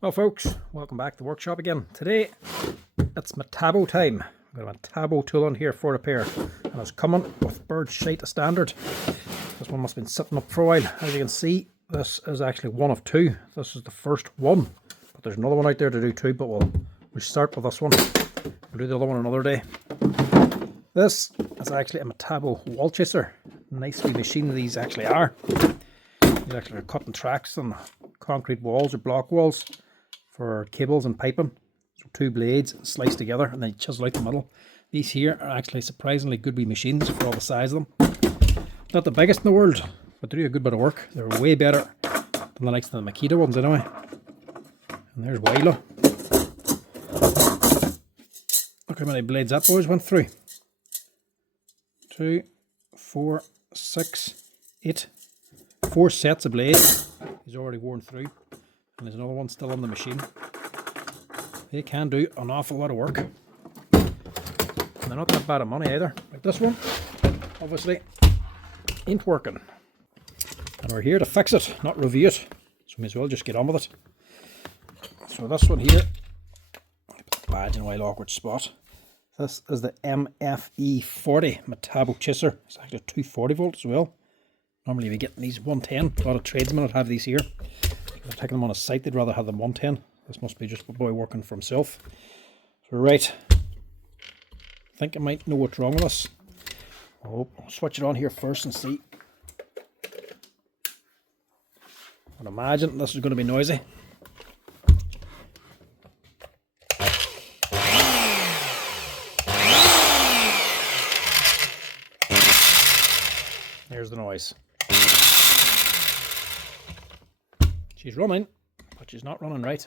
Well folks, welcome back to the workshop again. Today it's Metabo time. I've got a Metabo tool on here for repair, and it's coming with bird shite standard. This one must have been sitting up for a while. As you can see, this is actually one of two. This is the first one, but there's another one out there to do too, but we'll start with this one. We'll do the other one another day. This is actually a Metabo wall chaser. Nice wee machine these actually are. These actually are cutting tracks on concrete walls or block walls for cables and piping. So two blades sliced together and then you chisel out the middle. These here are actually surprisingly good wee machines for all the size of them. Not the biggest in the world, but they do a good bit of work. They're way better than the likes of the Makita ones anyway. And there's Wilo. Look how many blades that boys went through. 2, 4, 6, 8. 4 sets of blades. He's already worn through. And there's another one still on the machine. They can do an awful lot of work. And they're not that bad of money either. Like this one, obviously, ain't working. And we're here to fix it, not review it. So we may as well just get on with it. So this one here, put the badge in a wild awkward spot. This is the MFE 40 Metabo chaser. It's actually a 240 volt as well. Normally we get these 110. A lot of tradesmen would have these here. If they're taking them on a site, they'd rather have them 110. This must be just a boy working for himself. So right, I think I might know what's wrong with this. I'll switch it on here first and see. I'd imagine this is going to be noisy. There's the noise. She's running, but she's not running right.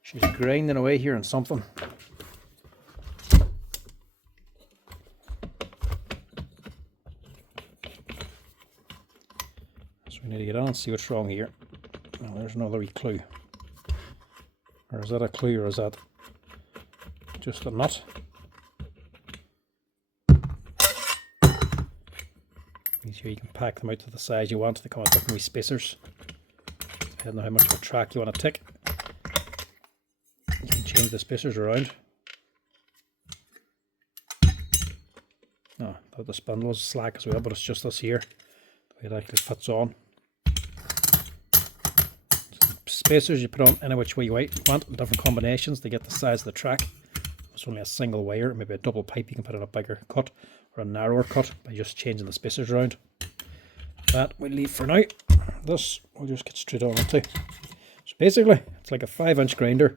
She's grinding away here on something. So we need to get on and see what's wrong here. Now there's another wee clue. Or is that a clue, or is that just a nut? Here you can pack them out to the size you want. They come with different wee spacers. Depending on how much of a track you want to tick. You can change the spacers around. Oh, I thought the spindle was slack as well, but it's just this here. The way it actually fits on. So spacers you put on any which way you want, in different combinations to get the size of the track. It's only a single wire, maybe a double pipe. You can put in a bigger cut or a narrower cut by just changing the spacers around. That we'll leave for now. This we'll just get straight on into. So basically, it's like a 5-inch grinder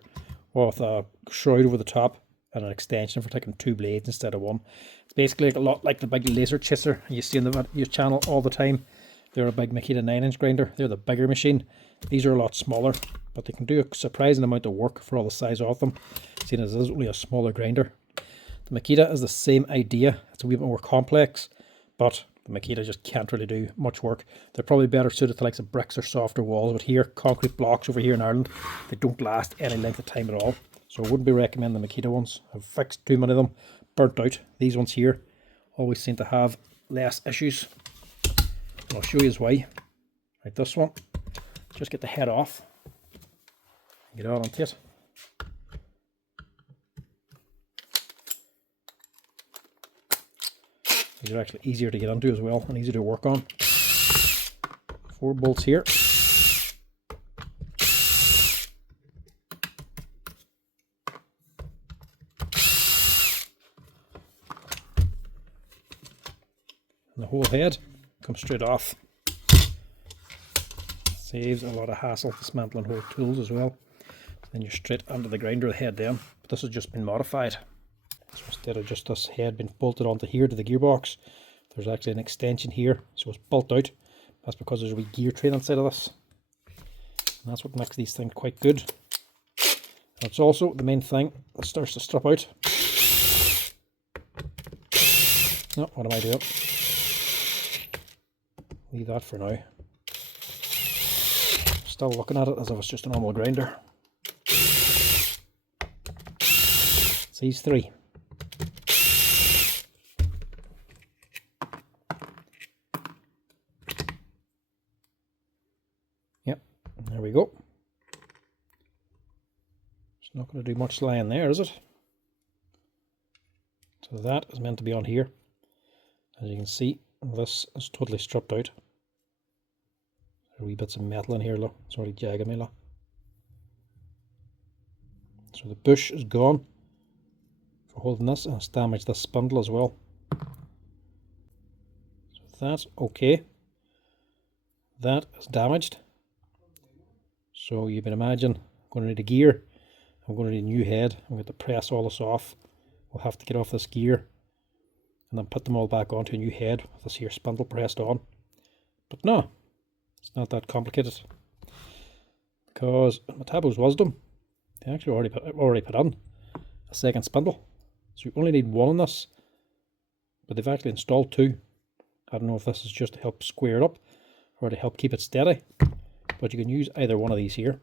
with a shroud over the top and an extension for taking 2 blades instead of 1. It's basically a lot like the big laser chaser you see on your channel all the time. They're a big Makita 9-inch grinder. They're the bigger machine. These are a lot smaller, but they can do a surprising amount of work for all the size of them, seeing as this is only a smaller grinder. The Makita is the same idea. It's a wee bit more complex, but the Makita just can't really do much work. They're probably better suited to like some bricks or softer walls, but here, concrete blocks over here in Ireland, they don't last any length of time at all. So I wouldn't be recommending the Makita ones. I've fixed too many of them, burnt out. These ones here always seem to have less issues. And I'll show you why. Like this one, just get the head off, get on onto it. These are actually easier to get onto as well and easier to work on. 4 bolts here. And the whole head comes straight off. Saves a lot of hassle dismantling whole tools as well. Then you're straight under the grinder, the head down. But this has just been modified. So instead of just this head being bolted onto here to the gearbox, there's actually an extension here, so it's bolt out. That's because there's a wee gear train inside of this. And that's what makes these things quite good. And it's also the main thing that starts to strip out. No, what am I doing? Leave that for now. Still looking at it as if it's just a normal grinder. It's these 3. There we go. It's not going to do much lying there, is it? So that is meant to be on here. As you can see, this is totally stripped out. There are wee bits of metal in here, look. It's already jagging me, look. So the bush is gone for holding this, and it's damaged this spindle as well. So that's okay. That is damaged. So you can imagine I'm going to need a gear. I'm going to need a new head. I'm going to press all this off. We'll have to get off this gear and then put them all back onto a new head with this here spindle pressed on. But no, it's not that complicated, because in Metabo's wisdom, they actually already put on a second spindle. So you only need one on this, but they've actually installed two. I don't know if this is just to help square it up or to help keep it steady, but you can use either one of these here.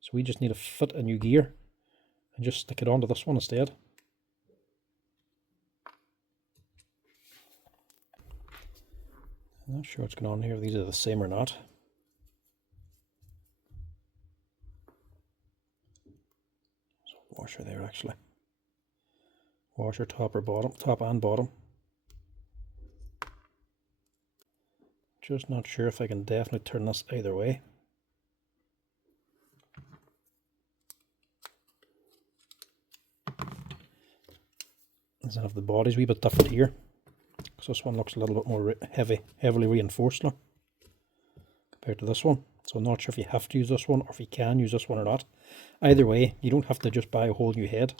So we just need to fit a new gear and just stick it onto this one instead. I'm not sure what's going on here, if these are the same or not. So washer there actually. Washer top or bottom, top and bottom. Just not sure if I can definitely turn this either way. Instead of the body's a wee bit different here, because this one looks a little bit more heavily reinforced now compared to this one. So I'm not sure if you have to use this one or if you can use this one or not. Either way, you don't have to just buy a whole new head,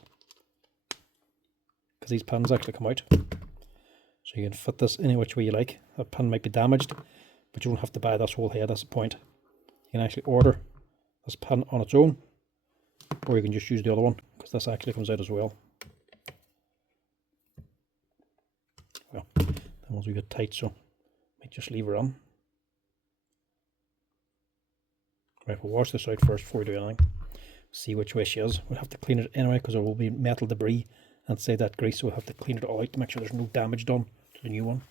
because these pins actually come out. So you can fit this any which way you like. That pin might be damaged, but you don't have to buy this whole head. That's the point. You can actually order this pin on its own, or you can just use the other one, because this actually comes out as well. Well, that one's a bit tight, so I might just leave her on. Right, we'll wash this out first before we do anything. See which way she is. We'll have to clean it anyway, because there will be metal debris inside that grease, so we'll have to clean it all out to make sure there's no damage done to the new one.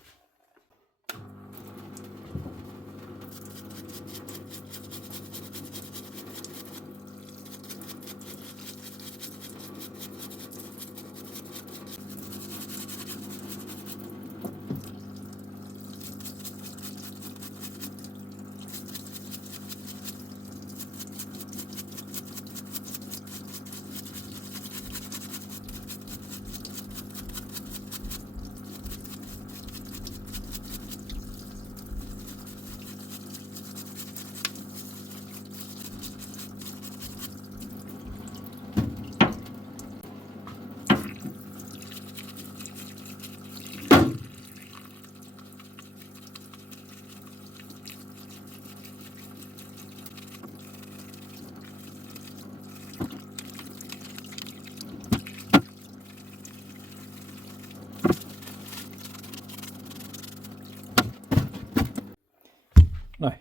Now,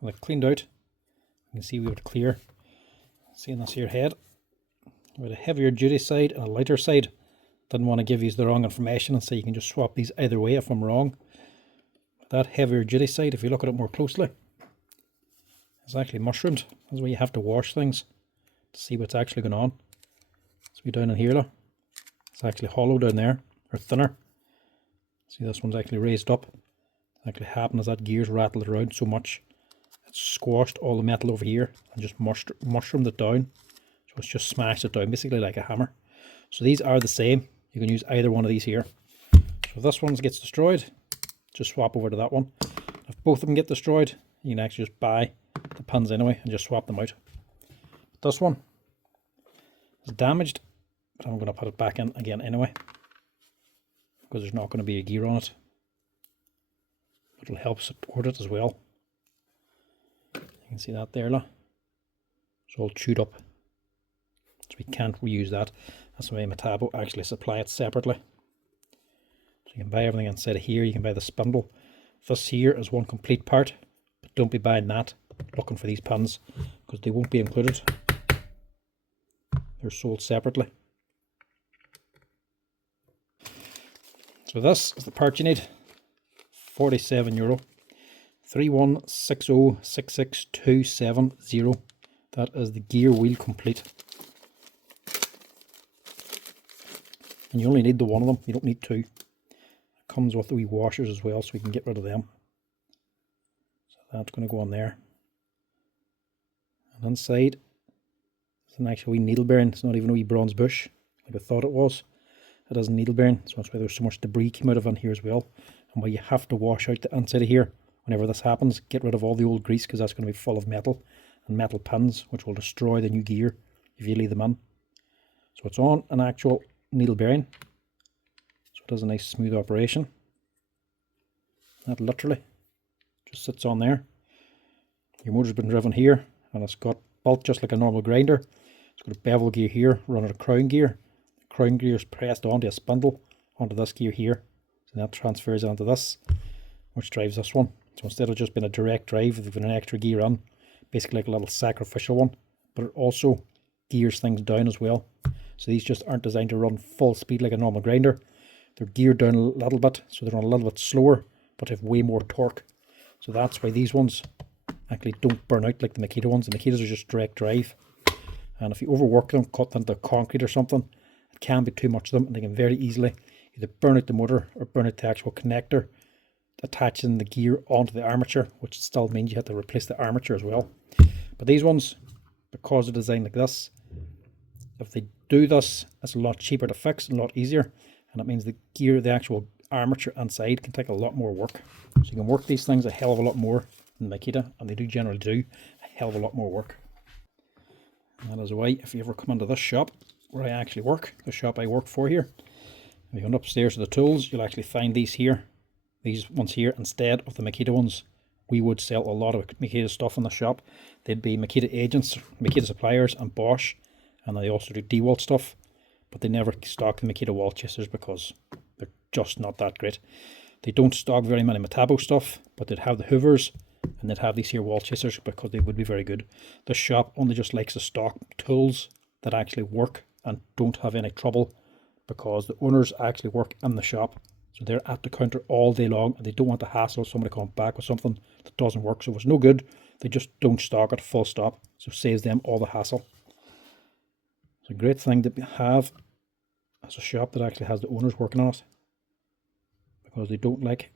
with it cleaned out, you can see we have it clear. Seeing this here head, with a heavier duty side and a lighter side. Didn't want to give you the wrong information and say you can just swap these either way if I'm wrong. That heavier duty side, if you look at it more closely, is actually mushroomed. That's why you have to wash things to see what's actually going on. So we down in here, look, it's actually hollow down there, or thinner. See, this one's actually raised up. Actually happened as that gear's rattled around so much, it's squashed all the metal over here and just mushroomed it down. So it's just smashed it down, basically like a hammer. So these are the same. You can use either one of these here. So if this one gets destroyed, just swap over to that one. If both of them get destroyed, you can actually just buy the pins anyway and just swap them out. This one is damaged, but I'm going to put it back in again anyway, because there's not going to be a gear on it. It'll help support it as well. You can see that there, look. It's all chewed up. So we can't reuse that. That's why Metabo actually supply it separately. So you can buy everything inside of here. You can buy the spindle. This here is one complete part, but don't be buying that looking for these pins, because they won't be included. They're sold separately. So this is the part you need. €47. 316066270. That is the gear wheel complete. And you only need the one of them, you don't need two. It comes with the wee washers as well, so we can get rid of them. So that's going to go on there. And inside, it's an actual wee needle bearing. It's not even a wee bronze bush, like I thought it was. It is a needle bearing, so that's why there's so much debris came out of in here as well. And why you have to wash out the inside of here whenever this happens. Get rid of all the old grease, because that's going to be full of metal and metal pins, which will destroy the new gear if you leave them in. So it's on an actual needle bearing, so it is a nice smooth operation. That literally just sits on there. Your motor's been driven here, and it's got built just like a normal grinder. It's got a bevel gear here running a crown gear. The crown gear is pressed onto a spindle onto this gear here, so that transfers onto this, which drives this one. So instead of just being a direct drive with an extra gear on, basically like a little sacrificial one, but it also gears things down as well. So these just aren't designed to run full speed like a normal grinder. They're geared down a little bit, so they're on a little bit slower, but have way more torque. So that's why these ones actually don't burn out like the Makita ones. The Makitas are just direct drive. And if you overwork them, cut them to concrete or something, it can be too much of them, and they can very easily either burn out the motor or burn out the actual connector attaching the gear onto the armature, which still means you have to replace the armature as well. But these ones, because they're designed like this, if they do this, it's a lot cheaper to fix and a lot easier, and it means the gear, the actual armature inside, can take a lot more work. So you can work these things a hell of a lot more than Makita, and they do generally do a hell of a lot more work. And that is why, if you ever come into this shop where I actually work, the shop I work for here, if you go upstairs to the tools, you'll actually find these here, these ones here, instead of the Makita ones. We would sell a lot of Makita stuff in the shop. They'd be Makita agents, Makita suppliers, and Bosch, and they also do DeWalt stuff, but they never stock the Makita wall chasers because they're just not that great. They don't stock very many Metabo stuff, but they'd have the hoovers, and they'd have these here wall chasers because they would be very good. The shop only just likes to stock tools that actually work and don't have any trouble, because the owners actually work in the shop. So they're at the counter all day long, and they don't want the hassle of somebody coming back with something that doesn't work. So if it's no good, they just don't stock it, full stop. So it saves them all the hassle. It's a great thing to have as a shop that actually has the owners working on it, because they don't like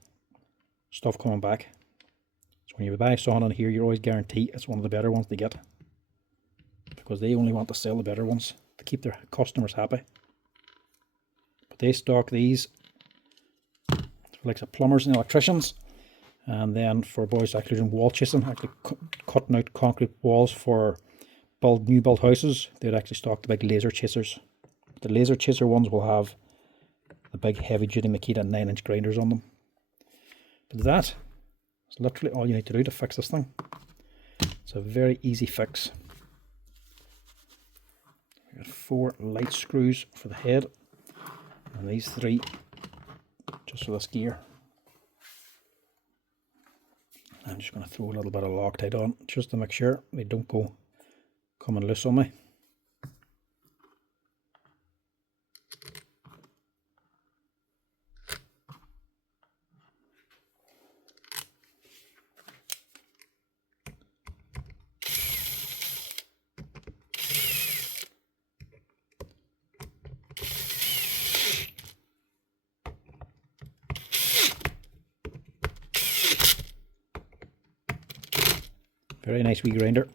stuff coming back. So when you buy something on here, you're always guaranteed it's one of the better ones they get, because they only want to sell the better ones to keep their customers happy. But they stock these for like the plumbers and electricians, and then for boys actually doing wall chasing, actually cutting out concrete walls for new build houses, they'd actually stock the big laser chasers. The laser chaser ones will have the big heavy duty Makita 9-inch grinders on them. But that is literally all you need to do to fix this thing. It's a very easy fix. We've got 4 light screws for the head, and these 3 just for this gear. I'm just going to throw a little bit of Loctite on just to make sure they don't go coming loose on me. Very nice wee grinder,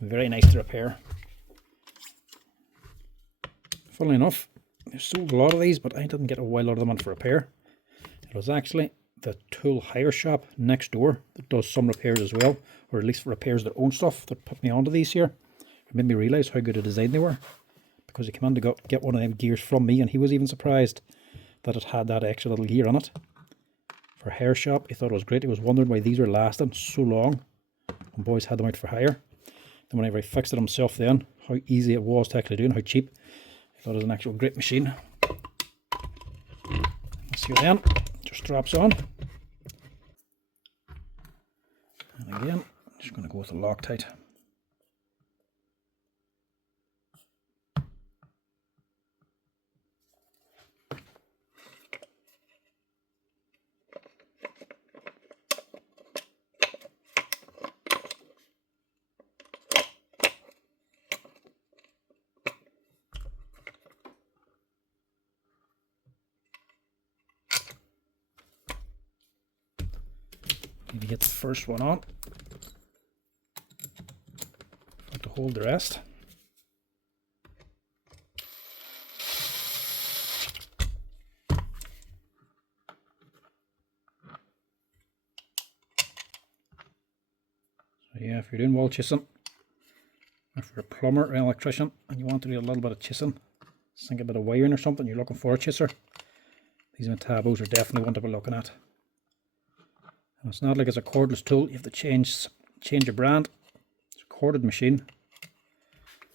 very nice to repair. Funnily enough, they sold a lot of these, but I didn't get a whole lot of them in for repair. It was actually the tool hire shop next door that does some repairs as well, or at least repairs their own stuff, that put me onto these here. It made me realise how good a design they were, because he came in to get one of them gears from me, and he was even surprised that it had that extra little gear on it. For a hair shop, he thought it was great. He was wondering why these were lasting so long when boys had them out for hire. Then whenever he fixed it himself then, how easy it was to actually do and how cheap, I thought it was an actual great machine. This here then just drops on. And again, I'm just going to go with the Loctite. Need to get the first one on. Have to hold the rest. So yeah, if you're doing wall chisel, if you're a plumber or an electrician and you want to do a little bit of chiseling, sink a bit of wiring or something, you're looking for a chiser, these Metabos are definitely one to be looking at. And it's not like it's a cordless tool, you have to change your brand. It's a corded machine.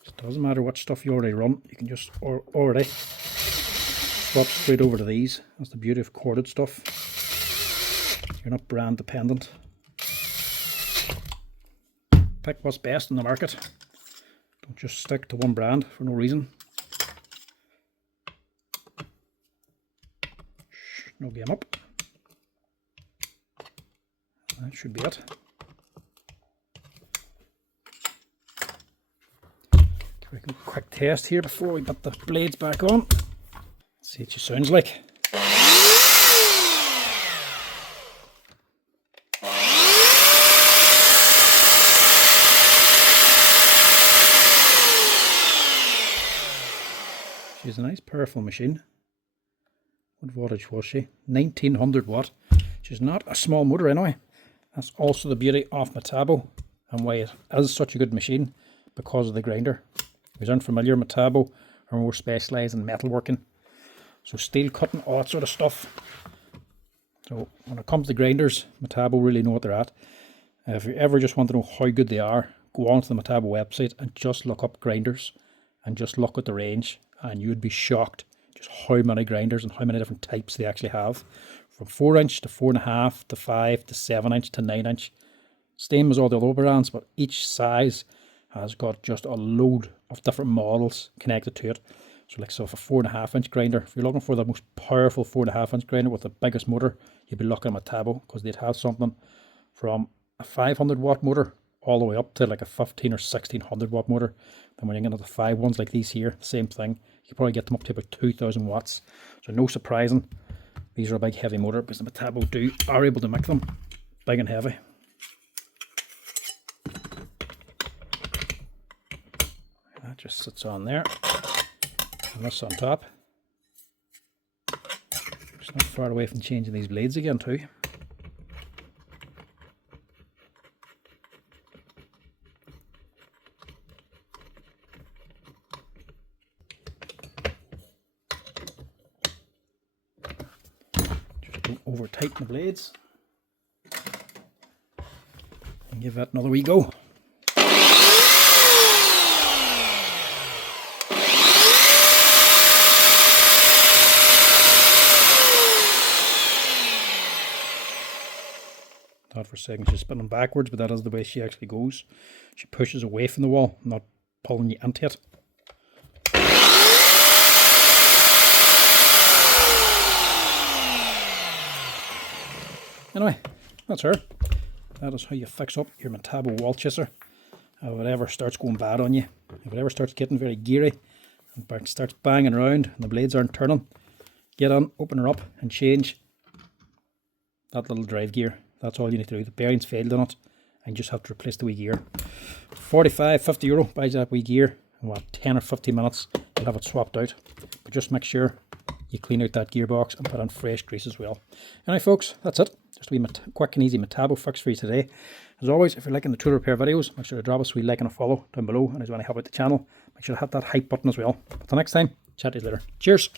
It doesn't matter what stuff you already run, you can just already swap straight over to these. That's the beauty of corded stuff. You're not brand dependent. Pick what's best in the market. Don't just stick to one brand for no reason. No game up. That should be it. We can quick test here before we put the blades back on. See what she sounds like. She's a nice powerful machine. What wattage was she? 1900 watt. She's not a small motor anyway. That's also the beauty of Metabo and why it is such a good machine, because of the grinder. If you aren't familiar, Metabo are more specialised in metalworking. So steel cutting, all that sort of stuff. So when it comes to grinders, Metabo really know what they're at. If you ever just want to know how good they are, go on to the Metabo website and just look up grinders and just look at the range, and you would be shocked just how many grinders and how many different types they actually have. From 4 inch to 4.5 to 5 to 7 inch to 9 inch. Same as all the other brands, but each size has got just a load of different models connected to it. So like, so if a 4.5 inch grinder, if you're looking for the most powerful 4.5 inch grinder with the biggest motor, you'd be looking at Metabo, because they'd have something from a 500 watt motor all the way up to like a 15 or 1600 watt motor. Then when you get into the 5 ones like these here, same thing. You probably get them up to about 2000 watts. So no surprising, these are a big heavy motor, because the Metabo are able to make them big and heavy. That just sits on there, and this on top. Just not far away from changing these blades again too. Just don't over tighten the blades and give that another wee go. Thought for a second she's spinning backwards, but that is the way she actually goes. She pushes away from the wall, not pulling you into it. Anyway, that's her. That is how you fix up your Metabo wall chiser. If it ever starts going bad on you, if it ever starts getting very geary and starts banging around and the blades aren't turning, get on, open her up and change that little drive gear. That's all you need to do. The bearings failed on it and you just have to replace the wee gear. 45, 50 euro buys that wee gear. In what, 10 or 15 minutes you'll have it swapped out. But just make sure you clean out that gearbox and put on fresh grease as well. Anyway folks, that's it. Just a wee quick and easy Metabo fix for you today. As always, if you're liking the tool repair videos, make sure to drop us a wee like and a follow down below. And if you want to help out the channel, make sure to hit that hype button as well. Until next time, chat to you later. Cheers!